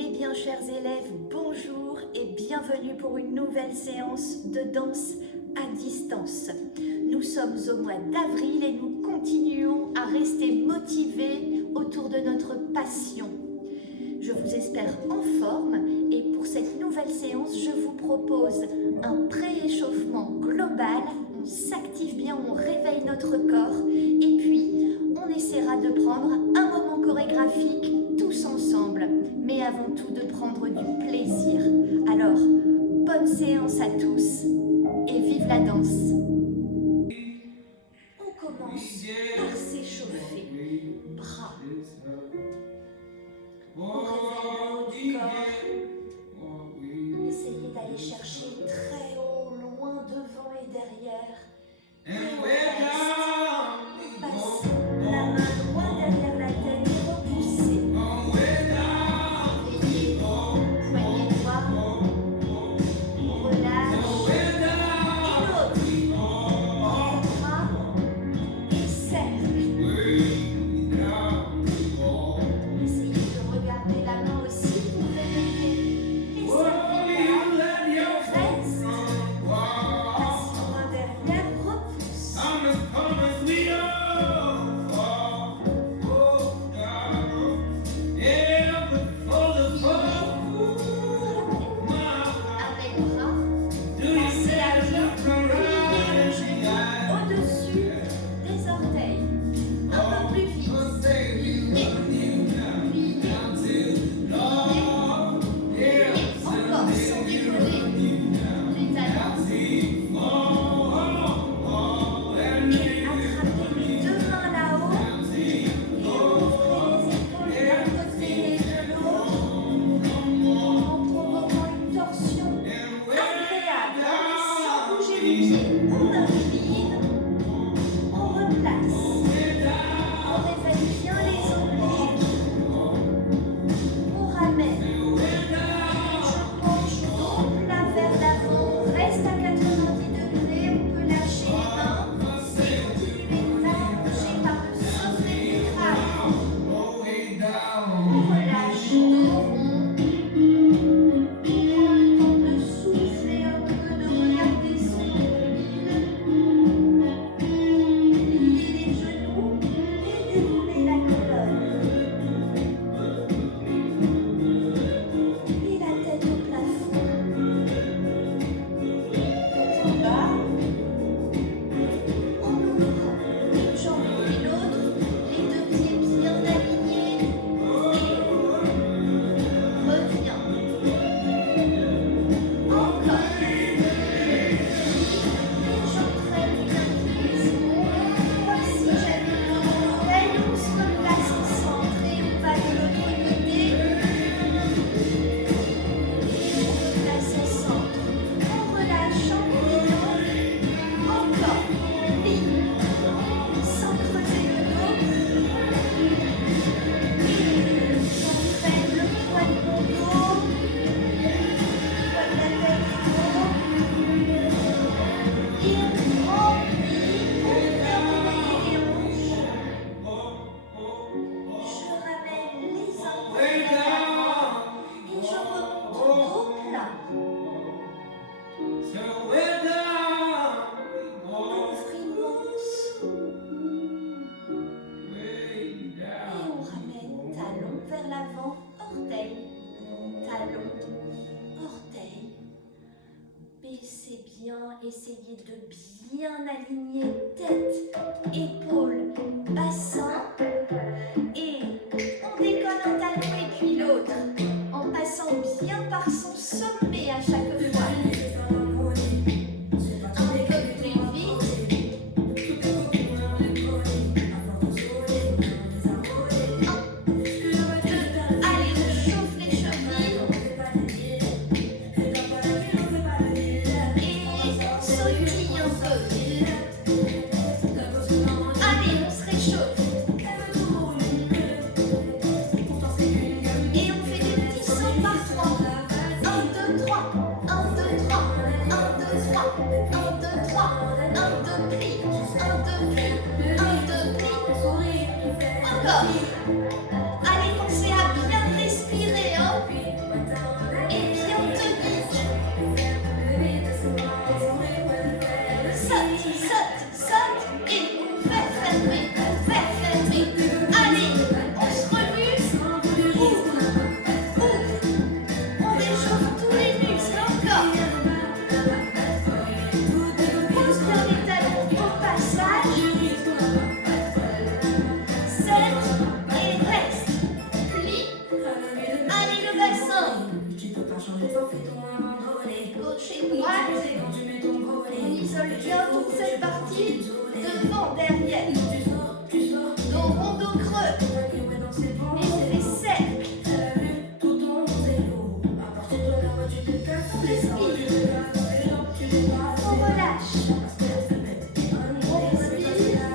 Mes bien chers élèves, bonjour et bienvenue pour une nouvelle séance de danse à distance. Nous sommes au mois d'avril et nous continuons à rester motivés autour de notre passion. Je vous espère en forme et pour cette nouvelle séance, je vous propose un pré-échauffement global. On s'active bien, on réveille notre corps et puis on essaiera de prendre un moment chorégraphique tous ensemble, mais avant tout de prendre du plaisir. Alors, bonne séance à tous et vive la danse! On commence par s'échauffer. Bras. On réveille le haut du corps. Essayez d'aller chercher très haut, loin devant et derrière. Et on reste. Passez la main droite derrière la tête et repoussez. Réveillez, poignet droit. On relâche. Et l'autre. Bras et cercle. Essayez de regarder la main aussi pour réveiller les cervicales. Reste. Passe la main derrière, repousse. Avec bras, passez la main, pliez le genou au-dessus des orteils. Un peu plus vite. Pliez, pliez, pliez. Encore sans décoller les talons. Et attrapez les deux mains là-haut et ouvrez les épaules d'un côté et de l'autre en provoquant une torsion agréable. Sans bouger les pieds, on incline, on replace. On réveille bien les obliques. On ramène. Je penche dos plat vers l'avant. On reste à 90 degrés. On peut lâcher les mains et continuer d'allonger par le sommet du crâne. On relâche dos rond. Prends le temps de souffler un peu, de regarder son mobile. Pliez les genoux et déroulez la colonne. Et la tête au plafond. Tête en bas. En ouvrant une jambe puis l'autre, les deux pieds bien alignés. Et reviens. Encore. Les jambes très bien prises. Comme si j'avais l'oreille, on se replace au centre et on va de l'autre côté. Et on replace au centre. On relâche en pliant. Encore. Plie. Sans creuser le dos. Et j'entraîne le poids de mon dos. Poids de la tête et dos. Et on remplit pour réveiller les hanches. Je ramène les orteils vers l'avant et je remonte dos plat. On ouvre immense. Et on ramène talon vers l'avant, orteil, talon, orteil. Baissez bien, essayez de bien aligner tête, épaules, bassin. Et on décolle un talon et puis l'autre, en passant bien par son sommet à chaque fois. Un peu plus vite. Allez, on chauffe les chevilles et on sautille un peu. Allez, on se réchauffe. Tu peux pas changer de forfait, ton abandonné. Gauche et droite. On isole bien toute cette partie. Devant, derrière. Dos rond, dos creux. Et on fait cercle. On respire. On relâche. On respire.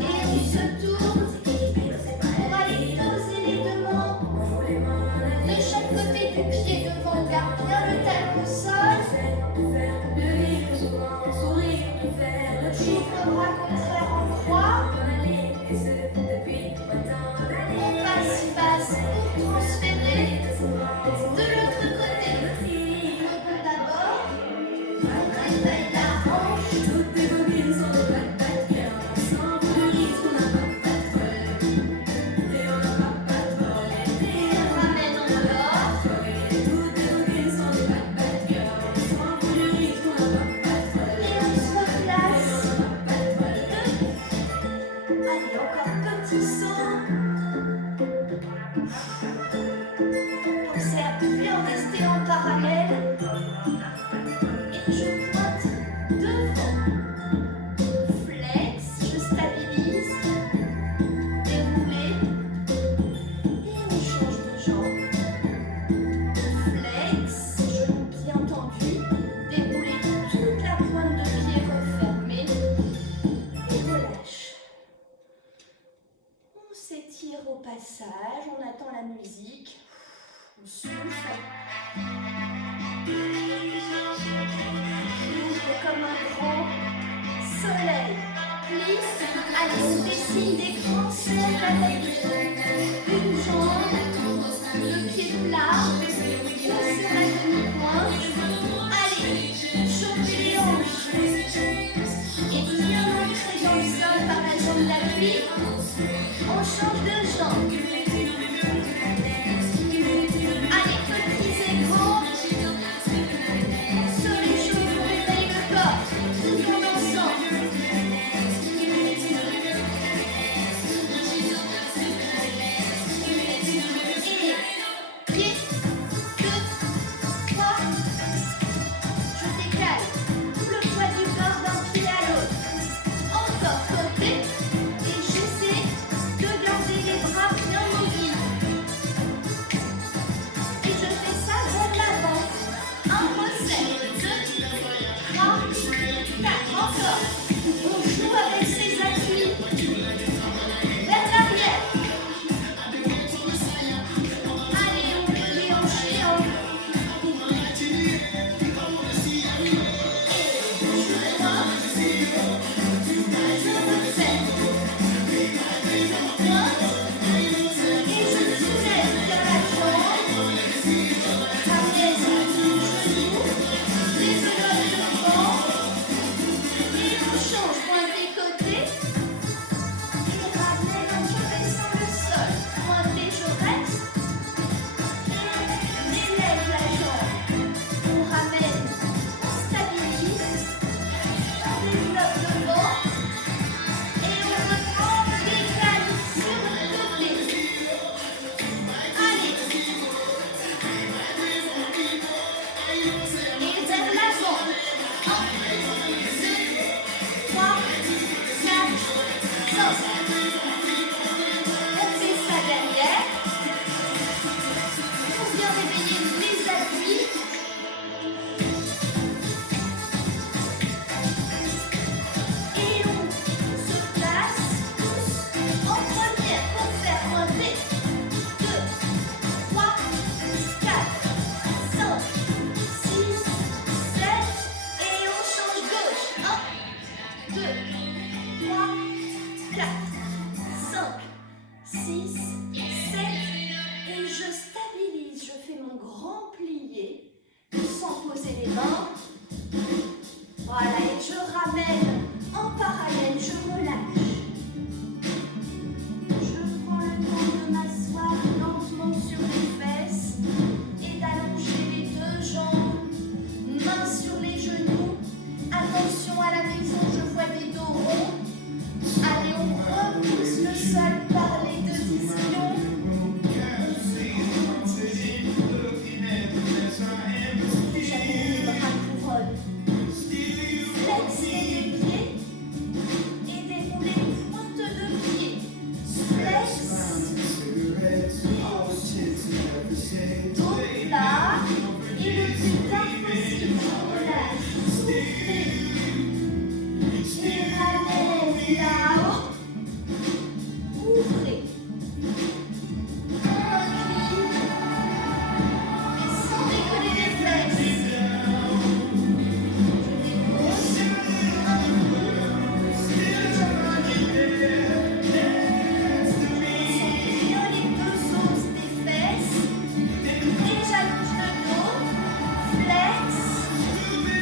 Et on se tourne. On va aller poser les deux mains de chaque côté du pied devant. Garde bien le talon au sol. J'ouvre le bras contraire en croix. On passe face pour transférer de l'autre côté. Repos d'abord. On réveille la hanche. Et on ramène encore. Et on se replace. Allez, encore petit saut. Pensez à bien rester en parallèle. Et je pointe devant. Flex, je stabilise. Déroulé. Et on change de jambe. Flex, genou bien tendu. Déroulé toute la pointe de pied refermée. Et relâche. On s'étire au passage, on attend la musique. On souffle. Ouvre comme un grand soleil. Plie. Allez, on dessine des grands cercles avec une jambe, le pied plat. On serre à demi-pointe. Allez, chauffer les hanches. Et bien ancré dans le sol par la jambe d'appui. On change de jambe. Allez, petits et grands. Sur les choses, on réveille le corps. Tout le monde ensemble. Et pied, 2, 3. Je décale tout le poids du corps d'un pied à l'autre. Encore côté. Et j'essaie de garder les bras bien mobiles. Et je fais ça vers l'avant. Un recette. 2, 3, 4. Encore. On joue avec ses appuis. Vers l'arrière. Allez, on peut déhancher en sol par les deux ischions. On se retire. Et le plus tard possible, relâche, soufflez. Et ramène là-haut. Ouvrez. Incline. Et sans décoller les fesses. Je dépose. Les deux os des fesses. Et j'allonge le dos. Flex.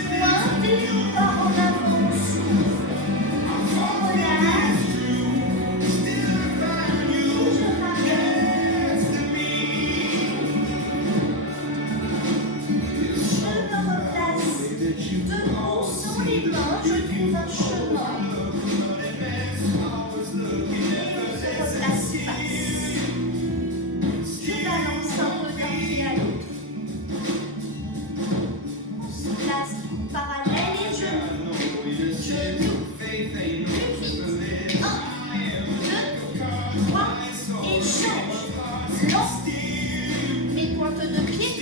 Pointe et on part en avant. Souffle. On relâche. Je ramène. Je me replace debout sans les mains. Je trouve un chemin. Et on se replace face. Je balance un peu d'un pied à l'autre. On se place parallèle et genoux. Genoux. Plus vite. 1, 2, 3 et change. Lent. Mes pointes de pied.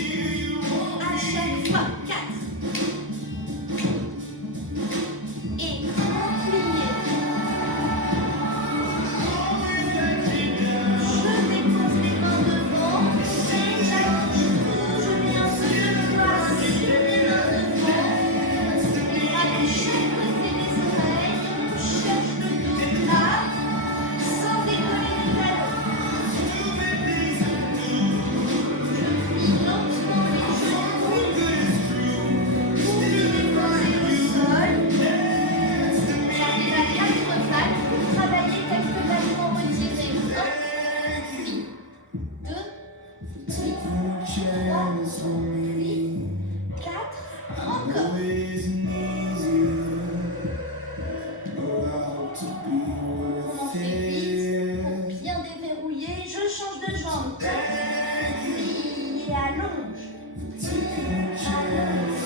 À chaque fois. 4. Et repliez. Je dépose les mains devant et j'allonge tout. Je mets un peu de poids sur les mains devant. Les bras de chaque côté des oreilles. On cherche le dos là, sans décoller les talons. Je plie lentement les genoux. Pour les déposer au sol. J'arrive à 4 pattes pour travailler quelques battements retirés. 1, pli. 2, pli. 3, pli. 4, encore. On en fait 8 pour bien déverrouiller. Je change de jambe. Plie et allonge. Allonge. Allonge.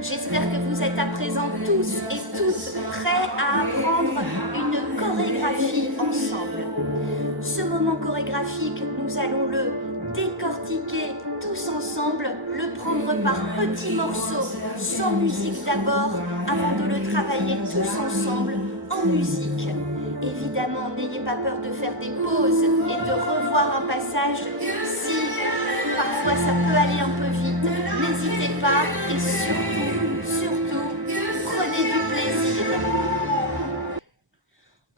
J'espère que vous êtes à présent tous et toutes prêts à apprendre une chorégraphie ensemble. Ce moment chorégraphique, nous allons le décortiquer tous ensemble, le prendre par petits morceaux, sans musique d'abord, avant de le travailler tous ensemble en musique. Évidemment, n'ayez pas peur de faire des pauses et de revoir un passage si parfois ça peut aller un peu vite. N'hésitez pas et surtout, prenez du plaisir.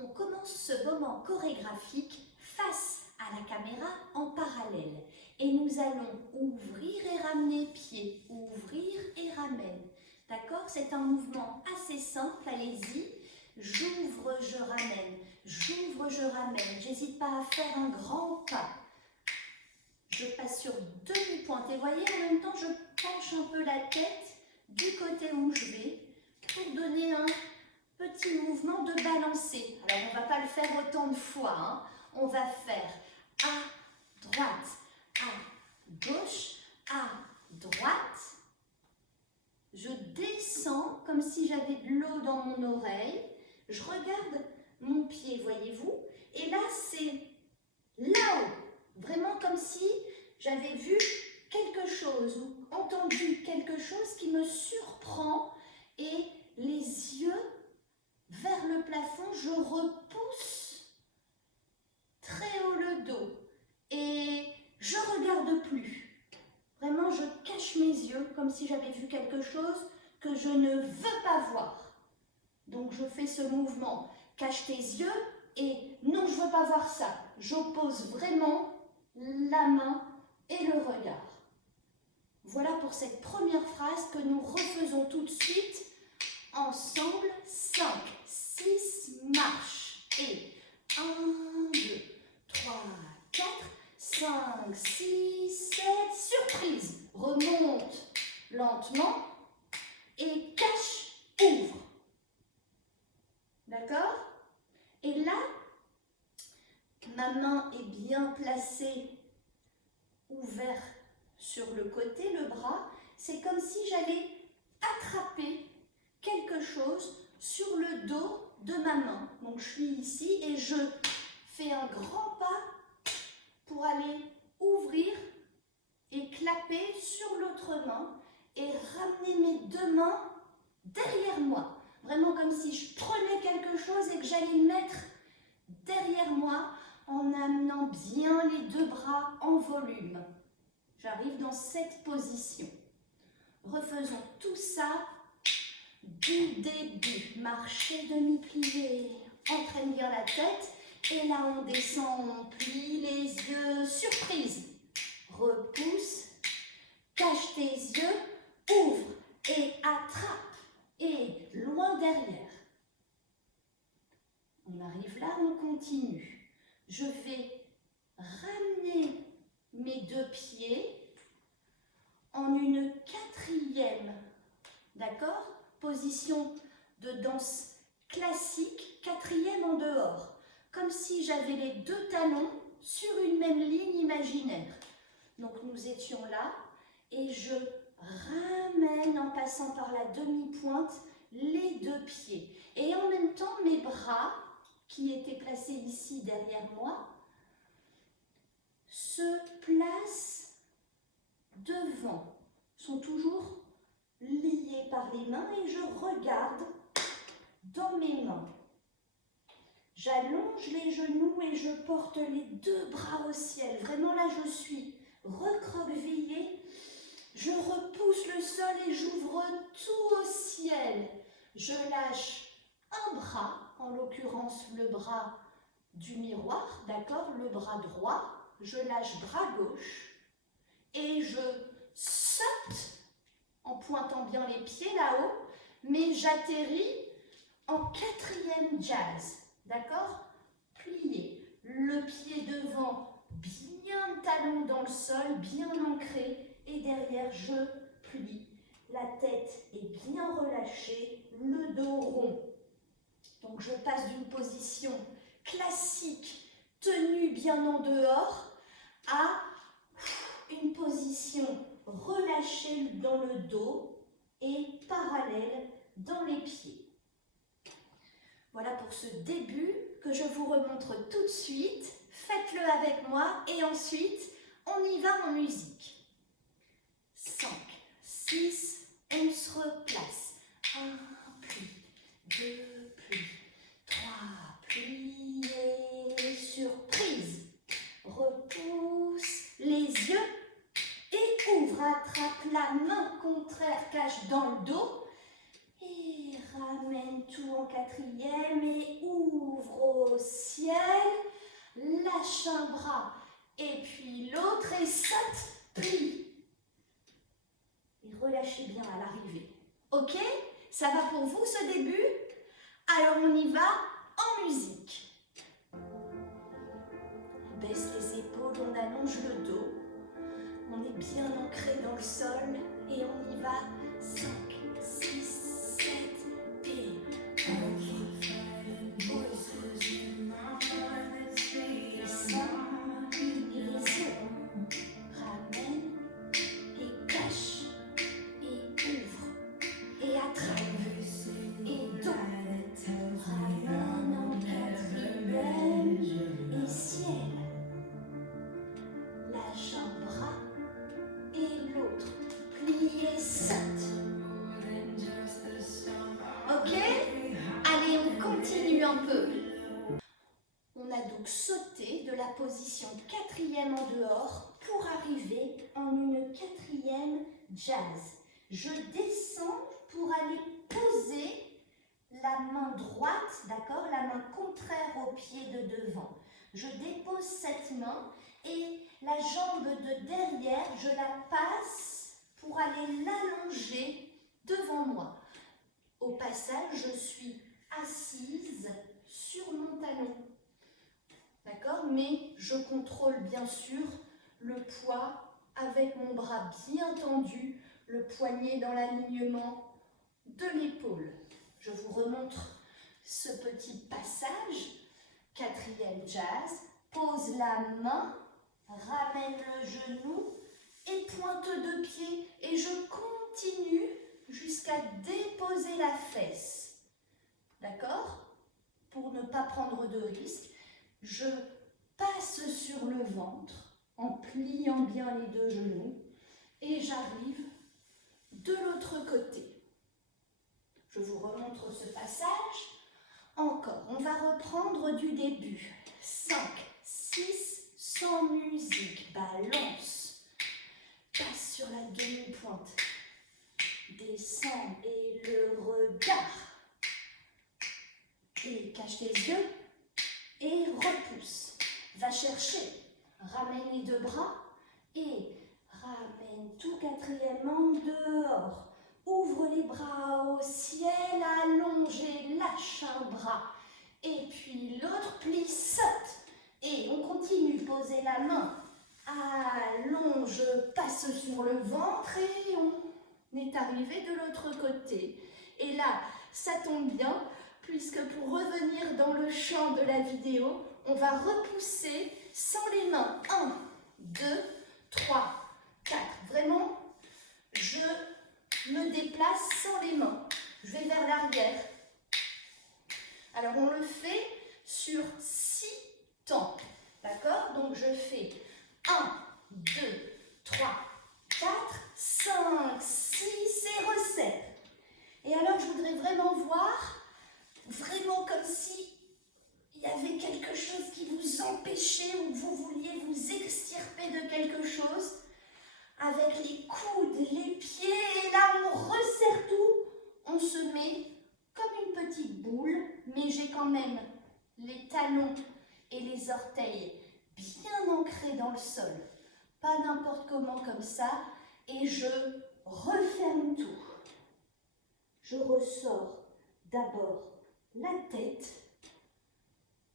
On commence ce moment chorégraphique face à la caméra en parallèle. Et nous allons ouvrir et ramener pied, ouvrir et ramène. D'accord? C'est un mouvement assez simple, allez-y. J'ouvre, je ramène. J'ouvre, je ramène. J'hésite pas à faire un grand pas. Je passe sur demi-pointe. Et voyez, en même temps, je penche un peu la tête du côté où je vais pour donner un petit mouvement de balancer. Alors, on ne va pas le faire autant de fois. Hein. On va faire à droite, à gauche, à droite. Je descends comme si j'avais de l'eau dans mon oreille. Je regarde mon pied, voyez-vous. Et là, c'est là-haut. Vraiment comme si j'avais vu quelque chose ou entendu quelque chose qui me surprend. Et les yeux vers le plafond, je repousse très haut le dos. Et je ne regarde plus. Vraiment, je cache mes yeux comme si j'avais vu quelque chose que je ne veux pas voir. Donc je fais ce mouvement, cache tes yeux et non, je ne veux pas voir ça. J'oppose vraiment la main et le regard. Voilà pour cette première phrase que nous refaisons tout de suite ensemble. 5, 6, marche. Et 1, 2, 3, 4, 5, 6, 7, surprise. Remonte lentement et cache, ouvre. D'accord? Et là, ma main est bien placée, ouverte sur le côté, le bras. C'est comme si j'allais attraper quelque chose sur le dos de ma main. Donc je suis ici et je fais un grand pas pour aller ouvrir et clapper sur l'autre main et ramener mes deux mains derrière moi. Vraiment comme si je prenais quelque chose et que j'allais le mettre derrière moi en amenant bien les deux bras en volume. J'arrive dans cette position. Refaisons tout ça du début. Marcher demi-plié. Entraîne bien la tête. Et là, on descend, on plie les yeux. Surprise. Repousse. Cache tes yeux. Ouvre et attrape. Et loin derrière. On arrive là, on continue. Je vais ramener mes deux pieds en une quatrième, d'accord? Position de danse classique, quatrième en dehors. Comme si j'avais les deux talons sur une même ligne imaginaire. Donc nous étions là et je ramène en passant par la demi-pointe les deux pieds. Et en même temps, mes bras, qui étaient placés ici derrière moi, se placent devant, sont toujours liés par les mains et je regarde dans mes mains. J'allonge les genoux et je porte les deux bras au ciel. Vraiment là, je suis recroquevillée. Je repousse le sol et j'ouvre tout au ciel. Je lâche un bras, en l'occurrence le bras du miroir, d'accord, le bras droit. Je lâche bras gauche et je saute en pointant bien les pieds là-haut, mais j'atterris en quatrième jazz, d'accord? Plié, le pied devant, bien talon dans le sol, bien ancré, et derrière je plie. La tête est bien relâchée, le dos rond. Donc je passe d'une position classique, tenue bien en dehors, à une position relâchée dans le dos et parallèle dans les pieds. Voilà pour ce début que je vous remontre tout de suite. Faites-le avec moi et ensuite on y va en musique. 5, 6, on se replace. 1, pli, 2, pli, 3, plié, surprise. Repousse les yeux et ouvre, attrape la main contraire, cache dans le dos et ramène tout en quatrième et ouvre au ciel, lâche un bras et puis l'autre et saute, plie et relâchez bien à l'arrivée. Ok? Ça va pour vous ce début? Alors on y va en musique. On baisse les épaules, on allonge le dos. On est bien ancré dans le sol et on y va. 5, 6, 7 et ramène et cache et ouvre et attrape et dos. Ramène en quatrième et ciel. Lâche un bras et l'autre. Plié, saute. Ok? Allez, on continue un peu. On a donc sauté de la position quatrième en dehors pour arriver en une quatrième jazz. Je descends pour aller poser la main droite, d'accord, la main contraire au pied de devant. Je dépose cette main et la jambe de derrière, je la passe pour aller l'allonger devant moi. Au passage, je suis assise sur mon talon. D'accord? Mais je contrôle bien sûr le poids avec mon bras bien tendu, le poignet dans l'alignement de l'épaule. Je vous remontre ce petit passage. 4e jazz. Pose la main, ramène le genou et pointe de pied. Et je continue jusqu'à déposer la fesse. D'accord? Pour ne pas prendre de risque, je passe sur le ventre en pliant bien les deux genoux et j'arrive de l'autre côté. Je vous remontre ce passage. Encore, on va reprendre du début. 5, 6, sans musique. Balance. Passe sur la demi-pointe. Descends et le regard. Et cache tes yeux et repousse. Va chercher. Ramène les deux bras et ramène tout quatrièmement dehors. Ouvre les bras au ciel, allonge et lâche un bras. Et puis l'autre plie, saute. Et on continue, poser la main. Allonge, passe sur le ventre et on est arrivé de l'autre côté. Et là, ça tombe bien, puisque pour revenir dans le champ de la vidéo, on va repousser sans les mains. 1, 2, 3, 4. Vraiment, je me déplace sans les mains. Je vais vers l'arrière. Alors, on le fait sur 6 temps. D'accord? Donc, je fais 1, 2, 3, 4, 5, 6 et recette. Et alors, je voudrais vraiment voir, vraiment comme si il y avait quelque chose qui vous empêchait ou que vous vouliez vous extirper de quelque chose. Avec les coudes, les pieds, et là on resserre tout, on se met comme une petite boule, mais j'ai quand même les talons et les orteils bien ancrés dans le sol, pas n'importe comment comme ça, et je referme tout. Je ressors d'abord la tête,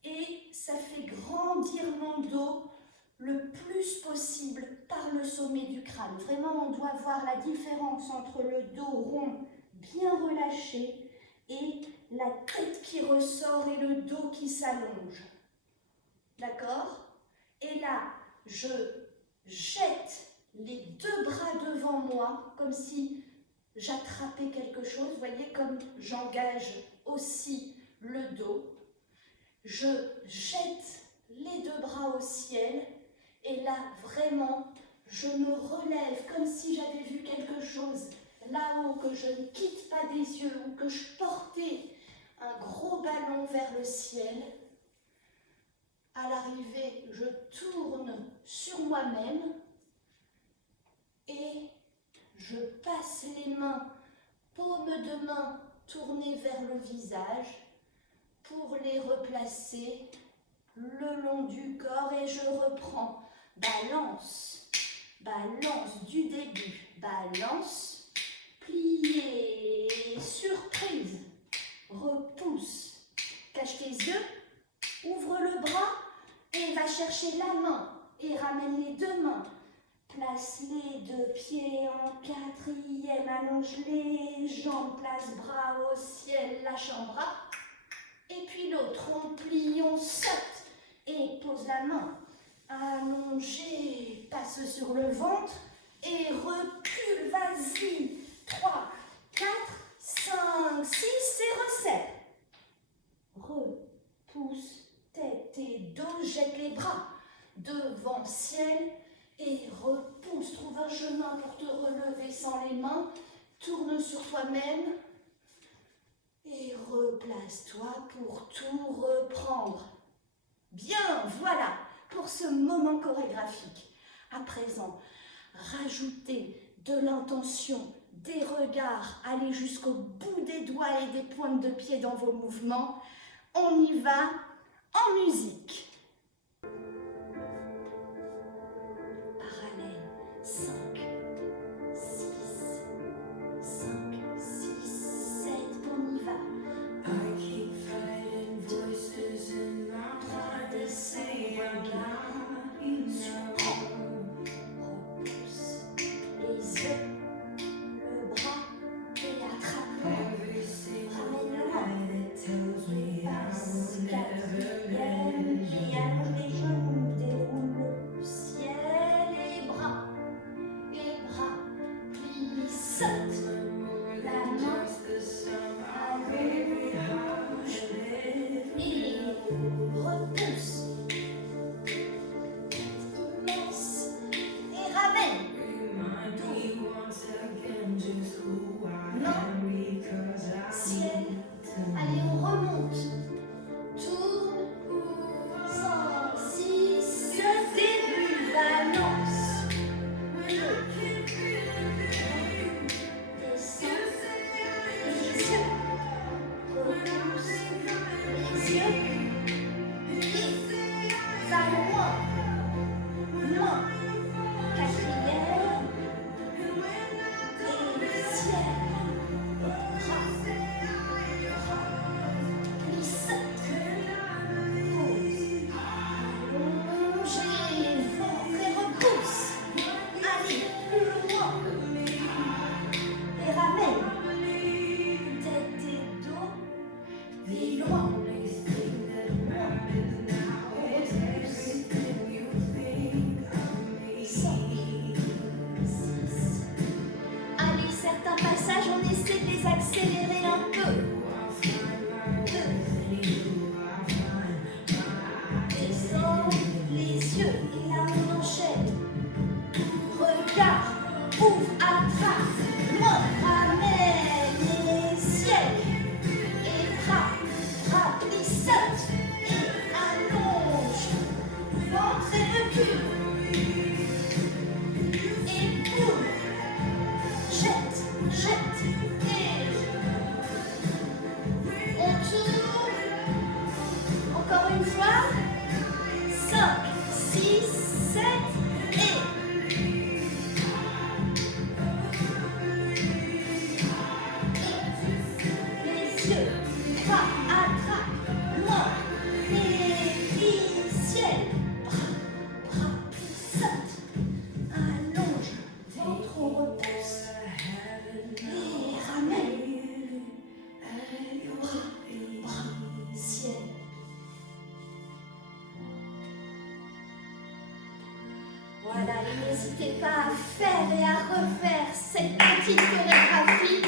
et ça fait grandir mon dos le plus possible par le sommet du crâne. Vraiment, on doit voir la différence entre le dos rond, bien relâché, et la tête qui ressort et le dos qui s'allonge. D'accord? Et là, je jette les deux bras devant moi, comme si j'attrapais quelque chose. Vous voyez, comme j'engage aussi le dos. Je jette les deux bras au ciel. Et là, vraiment, je me relève comme si j'avais vu quelque chose là-haut que je ne quitte pas des yeux ou que je portais un gros ballon vers le ciel. À l'arrivée, je tourne sur moi-même et je passe les mains, paume de main tournées vers le visage pour les replacer le long du corps et je reprends. Balance, balance du début, balance, plié, surprise, repousse, cache tes yeux, ouvre le bras et va chercher la main et ramène les deux mains. Place les deux pieds en quatrième, allonge les jambes, place bras au ciel, lâche un bras. Et puis l'autre, on plie, on saute et pose la main. Allongé, passe sur le ventre et recule, vas-y. 3, 4, 5, 6 et recette. Repousse, tête et dos, jette les bras devant ciel et repousse. Trouve un chemin pour te relever sans les mains. Tourne sur toi-même et replace-toi pour tout reprendre. Bien, voilà pour ce moment chorégraphique. À présent, rajoutez de l'intention des regards, allez jusqu'au bout des doigts et des pointes de pied dans vos mouvements. On y va en musique. Parallèle, 5, 6, 7, on y va. 2, 3, descend, regarde, surprend, repousse les yeux, le bras et attrape-le. Ramène-le, passe, quatrième, et allonge les genoux, déroule le ciel, les bras, puis saute, la main, allonge, et repousse, immense, et ramène, main, ciel, allez on remonte, tourne, 5, 6, 7, début, balance, 2, descend, les yeux, repousse, les yeux, et va loin, quatrième, et ciel, puis saute, pose, allongez, ventre et repousse, allez plus loin, et ramène, tête et dos, et loin, allez, certains passages, on essaie de les accélérer un peu. 2, descend, les yeux, et là on enchaîne. Regarde, ouvre, attrape, main, ramène, et ciel, et bras, plie, saute, et allonge, ventre et recule. Et boum, jette, et on tourne, encore une fois, 5, 6, 7, et les yeux, bras, attrape, main, et plie, ciel, bras, plie, saute, allonge, ventre, on repousse, et ramène, bras, ciel. Voilà, et n'hésitez pas à faire et à refaire cette petite chorégraphie,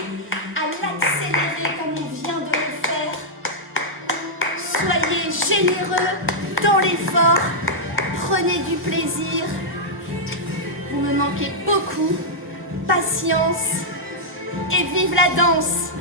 à l'accélérer comme on vient de le faire. Soyez généreux dans l'effort, prenez du plaisir. Vous me manquez beaucoup, patience et vive la danse!